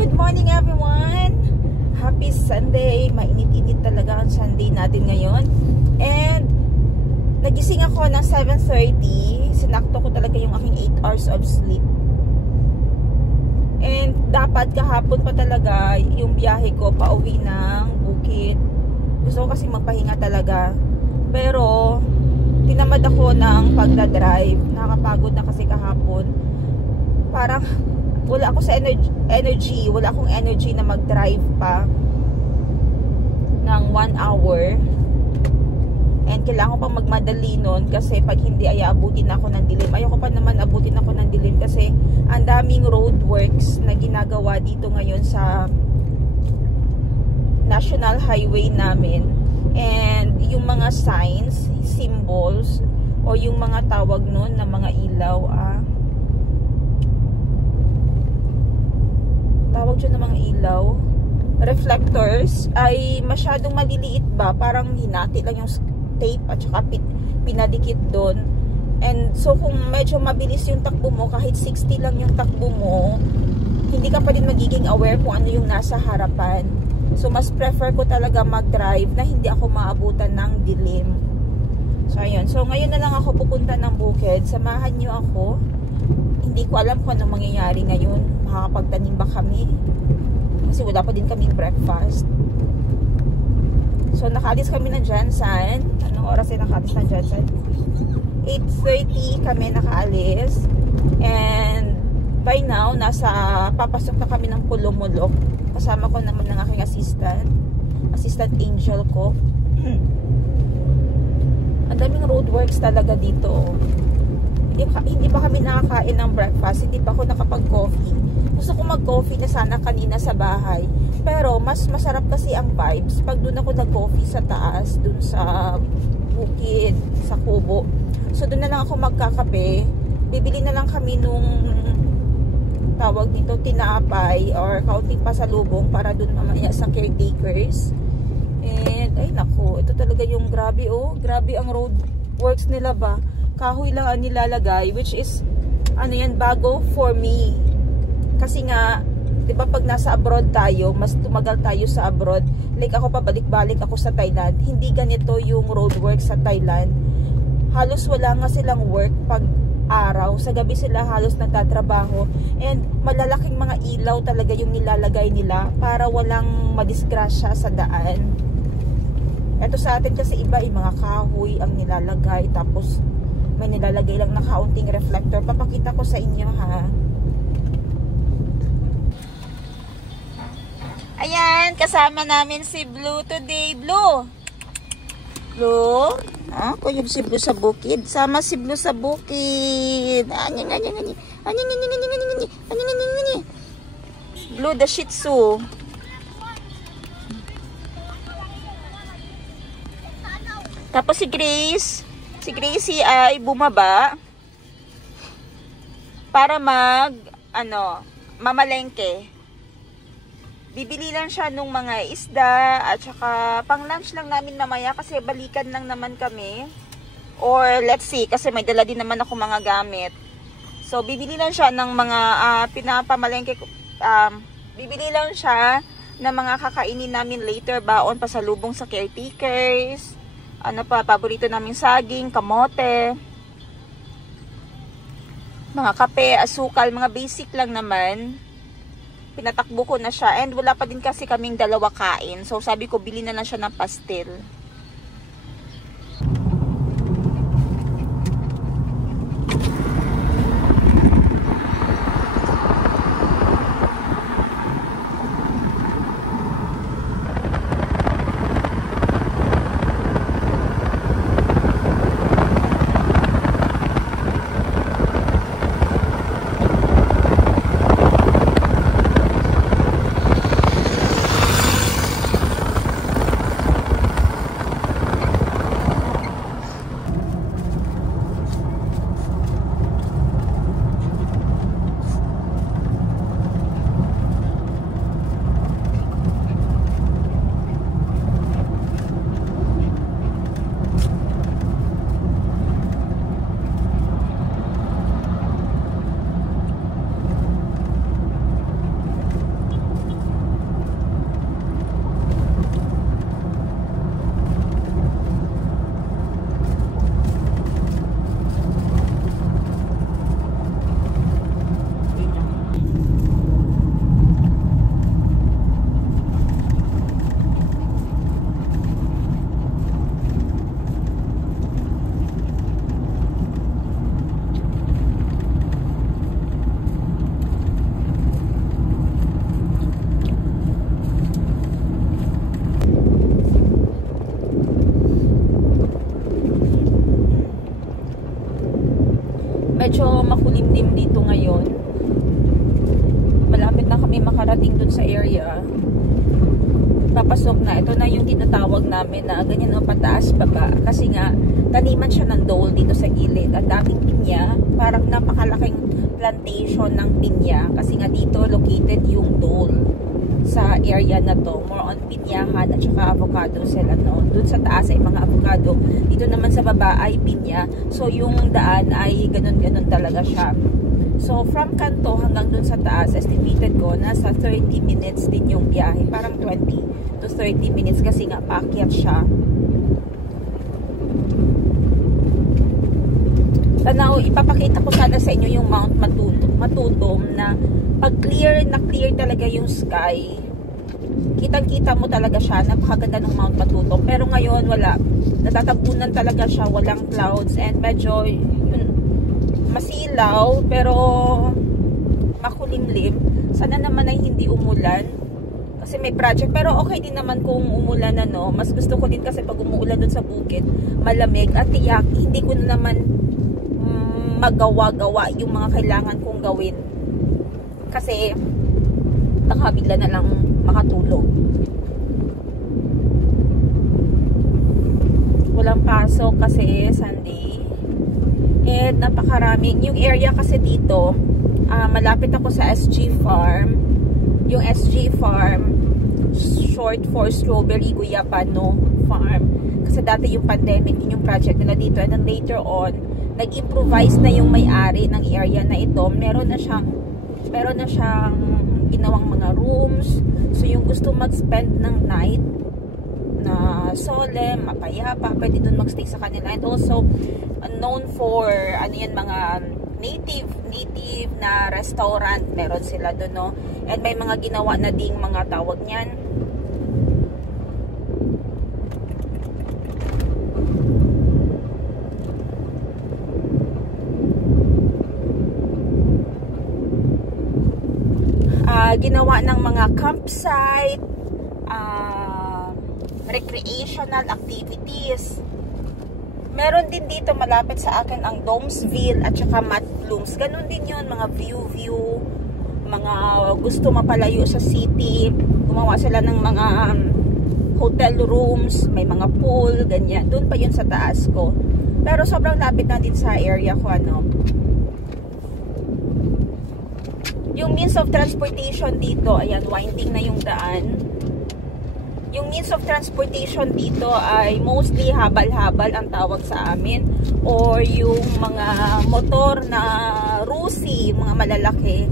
Good morning everyone! Happy Sunday! Mainit-init talaga ang Sunday natin ngayon. And nagising ako ng 7:30. Sinakto ko talaga yung aking 8 hours of sleep. And dapat kahapon pa talaga yung biyahe ko pauwi ng Bukid. Gusto ko kasi magpahinga talaga. Pero tinamad ako ng pagdadrive. Nakakapagod na kasi kahapon. Parang wala ako sa energy. Wala akong energy na mag-drive pa ng 1 hour. And kailangan ko pang magmadali nun kasi pag hindi ay abutin ako ng dilim. Ayoko pa naman abutin ako ng dilim kasi ang daming roadworks na ginagawa dito ngayon sa National Highway namin. And yung mga signs, symbols, o yung mga tawag nun na mga ilaw, tawag dyan ng mga ilaw, reflectors, ay masyadong maliliit ba? Parang hinati lang yung tape at saka pinadikit doon. And so kung medyo mabilis yung takbo mo, kahit 60 lang yung takbo mo, hindi ka pa din magiging aware kung ano yung nasa harapan. So mas prefer ko talaga mag-drive na hindi ako maabutan ng dilim. So ayun, so ngayon na lang ako pupunta ng Bukid. Samahan nyo ako. Hindi ko alam kung anong mangyayari ngayon. Makakapagtanim ba kami? Kasi wala pa din kaming breakfast. So nakaalis kami ng Jansan. Anong oras ay nakaalis ng Jansan? 8:30 kami nakaalis. And by now, papasok na kami ng Pulumulok. Kasama ko naman ng aking assistant angel ko. Ang daming roadworks talaga dito. Hindi pa kami nakakain ng breakfast. Hindi pa ako nakapag-coffee. Gusto ko mag-coffee na sana kanina sa bahay. Pero mas masarap kasi ang vibes pag doon ako nag-coffee sa taas, doon sa Bukid, sa Kubo. So doon na lang ako magkakape. Bibili na lang kami nung tawag dito, tinapay or kaunting pasalubong para doon mamaya sa caretakers. And ay nako, ito talaga yung grabe grabe ang road works nila ba. Kahoy lang ang nilalagay, which is ano yan, bago for me. Kasi nga, 'di ba pag nasa abroad tayo, mas tumagal tayo sa abroad. Like ako pabalik-balik ako sa Thailand. Hindi ganito yung roadwork sa Thailand. Halos wala nga silang work pag araw. Sa gabi sila halos nagtatrabaho. And malalaking mga ilaw talaga yung nilalagay nila para walang madisgrasya sa daan. Ito sa atin kasi iba, mga kahoy ang nilalagay. Tapos may nilalagay lang na kaunting reflector. Papakita ko sa inyo ha. Ayan, kasama namin si Blue today. Blue? Blue? Kuyog si Blue sa bukid. Sama si Blue sa bukid. Blue the Shih Tzu. Tapos si Grace. Si Gracie ay bumaba para mamalengke. Bibili lang siya nung mga isda at saka pang lunch lang namin mamaya kasi balikan lang naman kami. Or let's see, kasi may dala din naman ako mga gamit. So bibili lang siya ng mga pinapamalengke. Bibili lang siya ng mga kakainin namin later, baon pasalubong sa caretakers. Ano pa, paborito namin saging, kamote, mga kape, asukal, mga basic lang naman. Pinatakbo ko na siya. And wala pa din kasi kaming dalawa kain. So sabi ko, bili na lang siya ng pastil. medyo makulimlim dito ngayon. Malapit na kami makarating dun sa area. Papasok na. Ito na yung tinatawag namin na ganyan o pataas baba. Kasi nga, taniman siya ng dole dito sa gilid. Ang daming pinya. Parang napakalaking plantation ng pinya. Kasi nga dito located yung dole sa area na to. More on pinyahan at saka avocado sila, no? Doon sa taas ay mga avocado. Dito naman sa baba ay pinya. So yung daan ay ganun-ganun talaga siya. So from Kanto hanggang doon sa taas, estimated ko nasa 30 minutes din yung biyahe. Parang 20 to 30 minutes kasi nga paakyat siya. Tanaw, ipapakita ko sana sa inyo yung Mount Matutom na pag clear na clear talaga yung sky. Kitang-kita mo talaga siya. Napakaganda ng Mount Matutom. Pero ngayon wala. Natatabunan talaga siya. Walang clouds and medyo masilaw pero makulimlim. Sana naman ay hindi umulan kasi may project, pero okay din naman kung umulan, ano. Mas gusto ko din kasi pag umuulan dun sa bukid, malamig at tiyak hindi ko na naman magawa-gawa yung mga kailangan kong gawin kasi baka bigla na lang makatulog. Walang pasok kasi Sunday. And napakaraming, yung area kasi dito, malapit ako sa SG Farm. Yung SG Farm, short for Strawberry Guyapano Farm. Kasi dati yung pandemic, yung project nila dito. And then later on, nag-improvise na yung may-ari ng area na ito. Meron na siyang ginawang mga rooms. So yung gusto mag-spend ng night, na solemn, mapayapa, pwede dun magstay sa kanila. And also known for ano yan, mga native na restaurant, meron sila dun, no? And may mga ginawa na ding mga tawag niyan, ginawa ng mga campsite, recreational activities. Meron din dito malapit sa akin ang Domesville at saka Matt Blooms. Ganun din yun, mga view, mga gusto mapalayo sa city. Gumawa sila ng mga hotel rooms, may mga pool, ganyan. Doon pa yun sa taas ko. Pero sobrang lapit na din sa area ko, ano. Yung means of transportation dito, ayan, winding na yung daan. Yung means of transportation dito ay mostly habal-habal ang tawag sa amin, or yung mga motor na rusi, mga malalaki,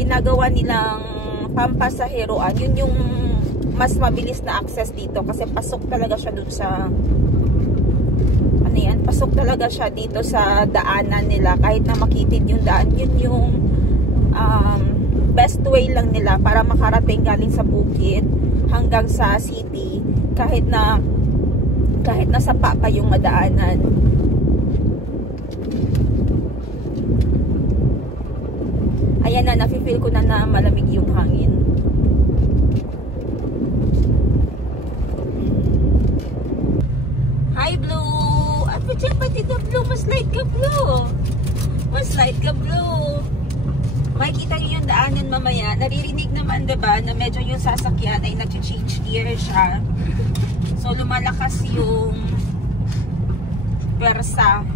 ginagawa nilang pampasaheroan. Yun yung mas mabilis na access dito kasi pasok talaga siya dun sa ano yan, pasok talaga siya dito sa daanan nila. Kahit na makitid yung daan, yun yung best way lang nila para makarating galing sa bukid hanggang sa city, kahit na sapa pa yung madaanan. Ayan na, nafe-feel ko na malamig yung hangin. Hi Blue! At pati na Blue, mas light ka Blue! Mas light ka Blue! Makikita nyo yung daanan mamaya. Naririnig naman, diba, na medyo yung sasakyan ay nag-change gear siya. So, lumalakas yung persa.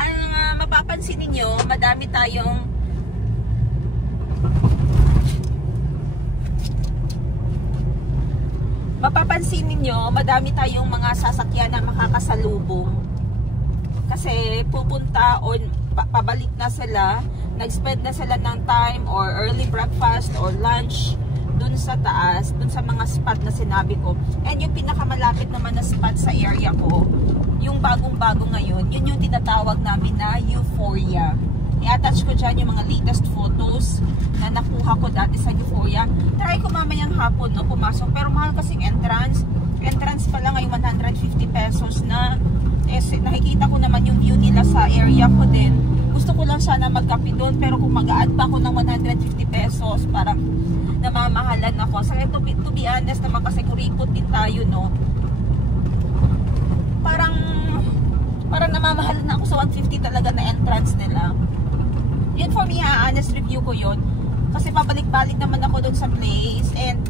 Ang mapapansin ninyo, madami tayong mga sasakyan na makakasalubong. Kasi pupunta o pabalik na sila, nag-spend na sila ng time or early breakfast or lunch dun sa taas, dun sa mga spot na sinabi ko. And yung pinakamalapit naman na spot sa area ko, yung bagong-bago ngayon, yun yung tinatawag namin na Euphoria. I-attach ko dyan yung mga latest photos na nakuha ko dati sa Euphoria. Try ko mamayang hapon, no, pumasok. Pero mahal kasing entrance. Entrance pa lang ay 150 pesos na. Nakikita ko naman yung view nila sa area ko din. Gusto ko lang sana magkape doon, pero kung mag-a-add pa ako ng 150 pesos, parang namamahalan ako. So to be honest naman, kasi kuripot din tayo, no. parang namamahalan na ako sa 150 talaga na entrance nila. Yun for me ha, honest review ko yun. Kasi pabalik-balik naman ako doon sa place, and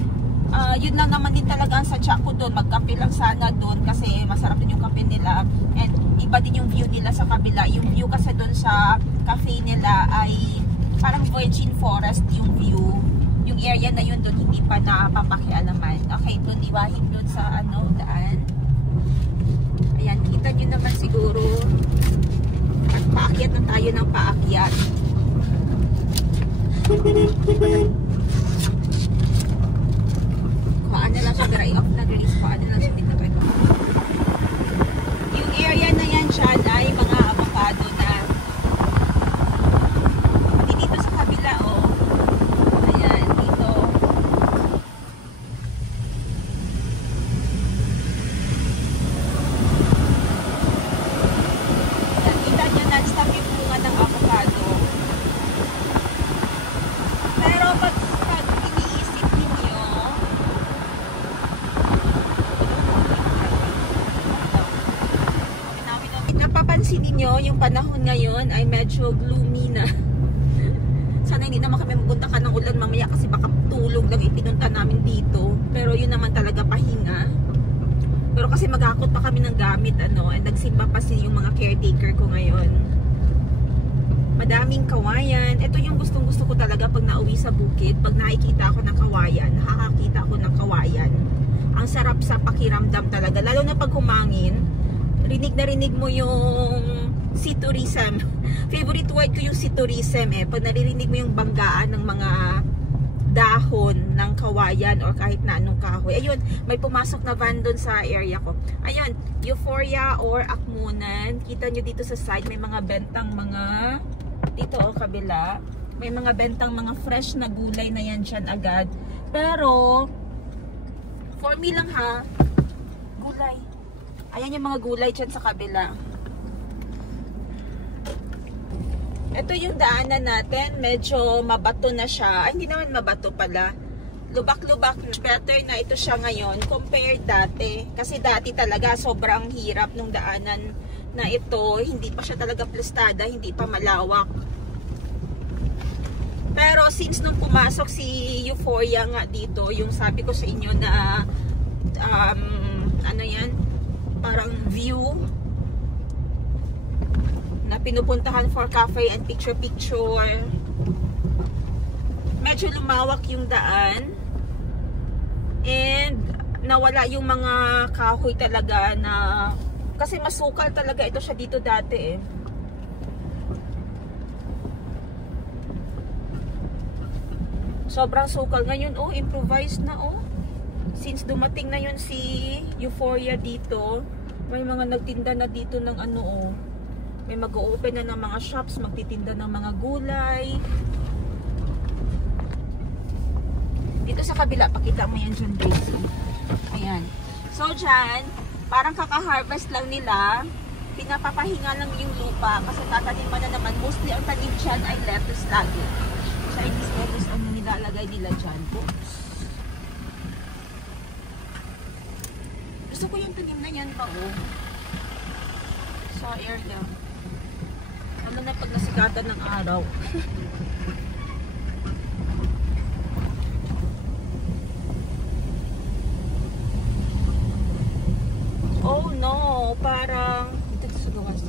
yun lang naman din talaga ang sadya ko doon. Magkape lang sana doon kasi masarap din yung kape nila, and iba din yung view nila sa kabila. Yung view kasi doon sa cafe nila ay parang virgin forest yung view. Yung area na yun doon hindi pa napapakialaman. Okay, doon iwahig doon sa daan. Ayan, kita nyo naman siguro. At paakyat na tayo ng paakyat. Kuhaan na lang siya, dry off na release. Kuhaan na lang siya dito. Yung area na yan dyan ay mga avocado na. Hindi dito sa kabila, oh. Ayan, dito. Nakita nyo non-stop yung bunga ng avocado. Pero pag iniisip ninyo, napapansin ninyo yung panahon ngayon ay medyo gloomy na. Sana hindi naman kami mapunta ka ng ulan mamaya kasi baka tulog lang ipinunta namin dito. Pero yun naman talaga pahinga. Pero kasi maghakot pa kami ng gamit and nagsimba pa yung mga caretaker ko ngayon. Madaming kawayan. Ito yung gustong-gusto ko talaga pag nauwi sa bukid. Pag nakikita ako ng kawayan, nakakakita ako ng kawayan. Ang sarap sa pakiramdam talaga. Lalo na pag humangin, rinig na rinig mo yung sea tourism. Favorite word ko yung sea tourism eh. Pag naririnig mo yung banggaan ng mga dahon ng kawayan or kahit na anong kahoy. Ayun, may pumasok na van doon sa area ko. Ayun, Euphoria or Akmunan. Kita nyo dito sa side, may mga bentang mga dito kabila. May mga bentang mga fresh na gulay na yan dyan agad. Pero, for me lang ha, gulay. Ayan yung mga gulay dyan sa kabila. Ito yung daanan natin. Medyo mabato na siya. Ay, hindi naman mabato pala. Lubak-lubak. Better na ito siya ngayon compared dati. Kasi dati talaga sobrang hirap nung daanan na ito. Hindi pa siya talaga plastada. Hindi pa malawak. Pero since nung pumasok si Euphoria nga dito, yung sabi ko sa inyo na ano yan? Parang view na pinupuntahan for cafe and picture-picture. Medyo lumawak yung daan. And nawala yung mga kahoy talaga na kasi masukal talaga ito siya dito dati eh. Sobrang sukal. Ngayon oh, improvised na oh. Since dumating na yun si Euphoria dito, may mga nagtinda na dito ng ano oh. May mag-open na ng mga shops, magtitinda ng mga gulay. Dito sa kabila, pakita mo yan dyan, Gracie. Ayan. So dyan, parang kaka-harvest lang nila. Pinapapahinga lang yung lupa kasi tataniman na naman. Mostly ang tanim dyan ay lettuce lagi. Chinese lettuce ang nilalagay nila dyan. Oops. Gusto ko yung tanim na yan pa oh. Sa area. Ano na pag nasikatan ng araw. Oh no, parang dito sa gawas.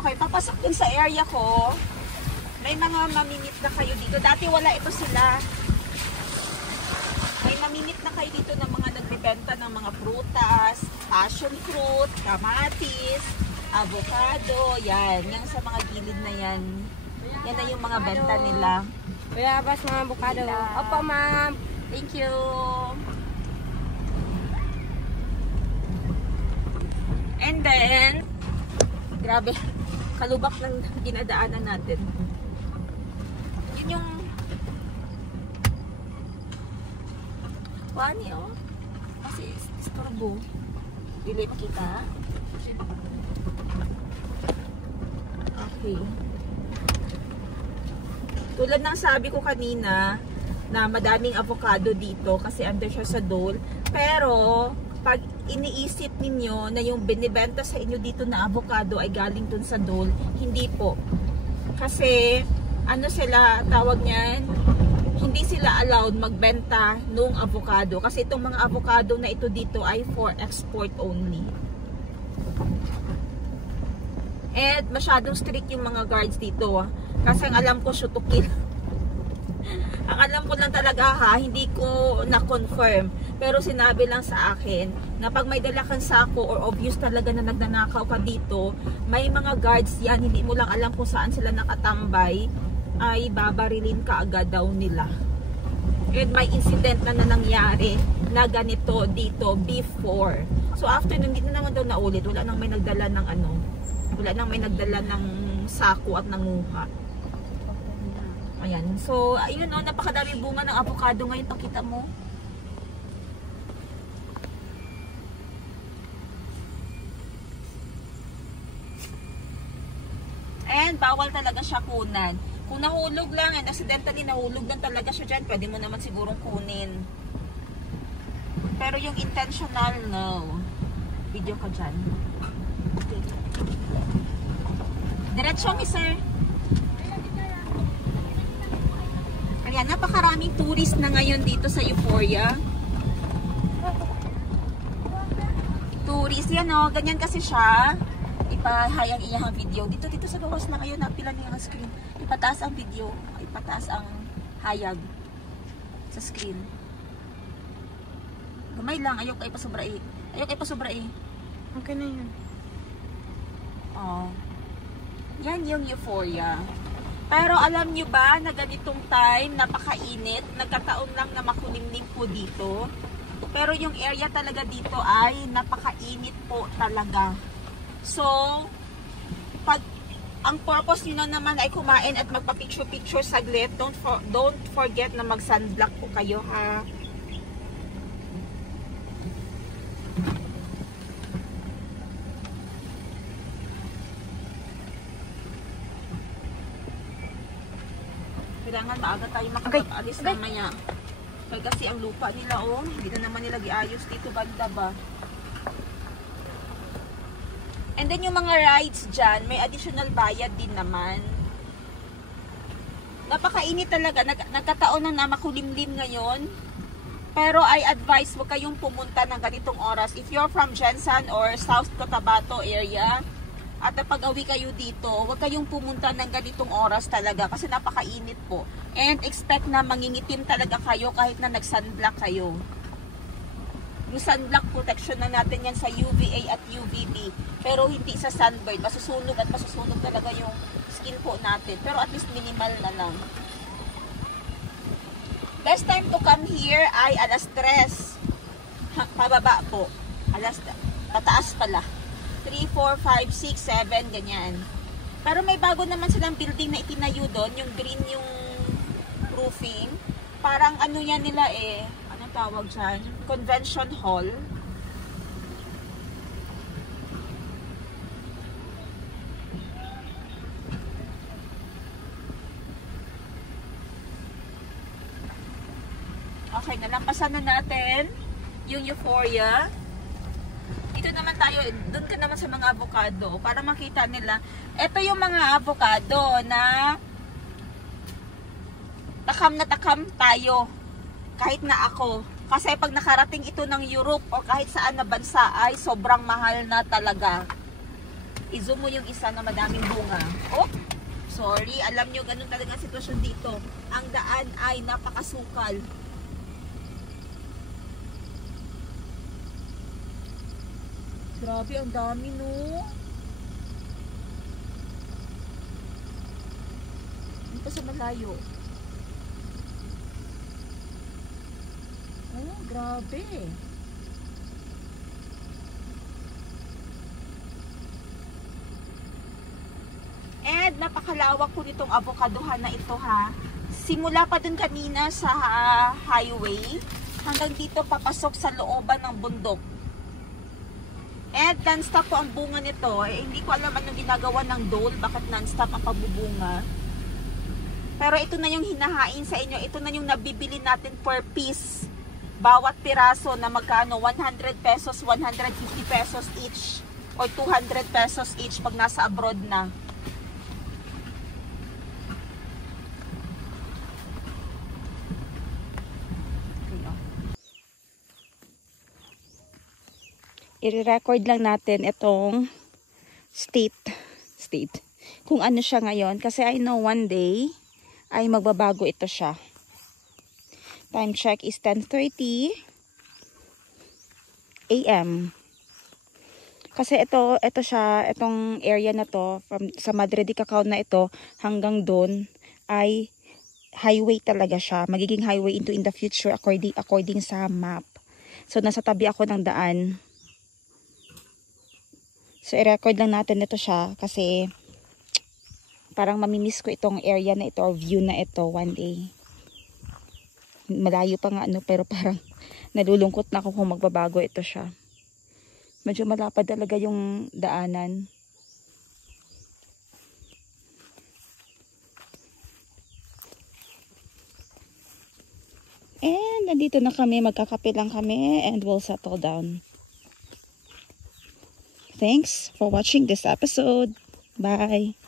Okay, papasok dun sa area ko. May mga mamimit na kayo dito. Dati wala ito sila. May mamimit na kayo dito ng mga nagbebenta ng mga prutas, passion fruit, kamatis, avocado, yan. Yan sa mga gilid na yan. Yan na yung mga benta nila. Kuya, bas mga avocado. Opo, ma'am. Thank you. And then, grabe, kalubak ng dinadaanan natin. Yun yung wani oh. Kasi istorbo. Dili makita. Okay. Tulad ng sabi ko kanina na madaming avocado dito kasi under siya sa dole. Pero pag iniisip ninyo na yung binibenta sa inyo dito na avocado ay galing dun sa Dole. Hindi po. Kasi, ano sila, tawag niyan, hindi sila allowed magbenta nung avocado. Kasi itong mga avocado na ito dito ay for export only. And masyadong strict yung mga guards dito. Kasi ang alam ko, shoot to kill. Ang alam ko lang talaga hindi ko na-confirm. Pero sinabi lang sa akin na pag may dala kang sako or obvious talaga na nagnanakaw ka dito, may mga guards yan, hindi mo lang alam kung saan sila nakatambay, ay babarilin ka agad daw nila. And may incident na nangyari na ganito dito before. So after nun, hindi na naman daw naulit. Wala nang may nagdala ng wala nang may nagdala ng sako at nanguha. Ayan. So, ayun o, napakadami bunga ng avocado ngayon. Pakita mo. And bawal talaga siya kunan. Kung nahulog lang, and accidentally nahulog lang talaga siya dyan, pwede mo naman sigurong kunin. Pero yung intentional, no. Video ka dyan. Okay. Diretso, sir. Ayan, napakaraming tourist na ngayon dito sa Euphoria. Tourist, yan o. Ganyan kasi siya. Ipahayang iyang video. Dito sa gawas na ngayon, napila niya ang screen. Ipataas ang video. Ipataas ang hayag sa screen. Gamay lang. Ayaw kayo pasubrai. Ayaw kayo pasubrai. Okay na yun. Oh. Yan yung Euphoria. Pero alam nyo ba na ganitong time, napakainit, nagkataon lang na makulimlim po dito. Pero yung area talaga dito ay napakainit po talaga. So, pag ang purpose nyo na naman ay kumain at magpa-picture-picture saglit, don't forget na mag-sunblock po kayo, ha. Kailangan maaga tayo makapag-alis mamaya. Kasi ang lupa nila, hindi na naman nila giayos dito banda ba. And then yung mga rides dyan, may additional bayad din naman. Napakainit talaga. Nagkataon na makulimlim ngayon. Pero I advise wag kayong pumunta ng ganitong oras. If you're from Jensen or South Cotabato area, at pag-awi kayo dito, huwag kayong pumunta ng ganitong oras talaga kasi napakainit po. And expect na mangingitim talaga kayo kahit na nag-sunblock kayo. Yung sunblock protection na natin yan sa UVA at UVB. Pero hindi sa sunburn. Masusunog at masusunog talaga yung skin po natin. Pero at least minimal na lang. Best time to come here ay alas 3. Pababa po. Pataas pala. 3, 4, 5, 6, 7, ganyan. Pero may bago naman silang building na itinayo doon, yung green yung roofing. Parang ano yan nila anong tawag dyan? Convention hall. Okay, nalampasan na natin yung Euphoria. Dito naman tayo, doon ka naman sa mga avocado para makita nila. Ito yung mga avocado na takam tayo kahit na ako. Kasi pag nakarating ito ng Europe o kahit saan na bansa ay sobrang mahal na talaga. I-zoom mo yung isa na madaming bunga. Oh, sorry, alam nyo ganun talaga ang sitwasyon dito. Ang daan ay napakasukal. Grabe, ang dami, no? Dito sa malayo. Oh, grabe. And napakalawak po nitong avocadohan na ito, ha. Simula pa dun kanina sa highway hanggang dito papasok sa looban ng bundok. And non-stop po ang bunga nito. Hindi ko alam anong ginagawa ng Dole. Bakit non-stop ang pagbubunga. Pero ito na yung hinahain sa inyo. Ito na yung nabibili natin per piece. bawat piraso na magkano, 100 pesos, 150 pesos each, or 200 pesos each pag nasa abroad na. I-record lang natin itong state kung ano siya ngayon, kasi I know one day ay magbabago ito siya. Time check is 10:30 AM. Kasi ito siya, itong area na to from sa Madre de Cacao na ito hanggang doon ay highway talaga siya. Magiging highway into in the future according sa map. So nasa tabi ako ng daan. So i-record lang natin ito siya kasi parang mamimiss ko itong area na ito or view na ito one day. Malayo pa nga ano, pero parang nalulungkot na ako kung magbabago ito siya. Medyo malapad talaga yung daanan. And nandito na kami, magkakape lang kami and we'll settle down. Thanks for watching this episode. Bye!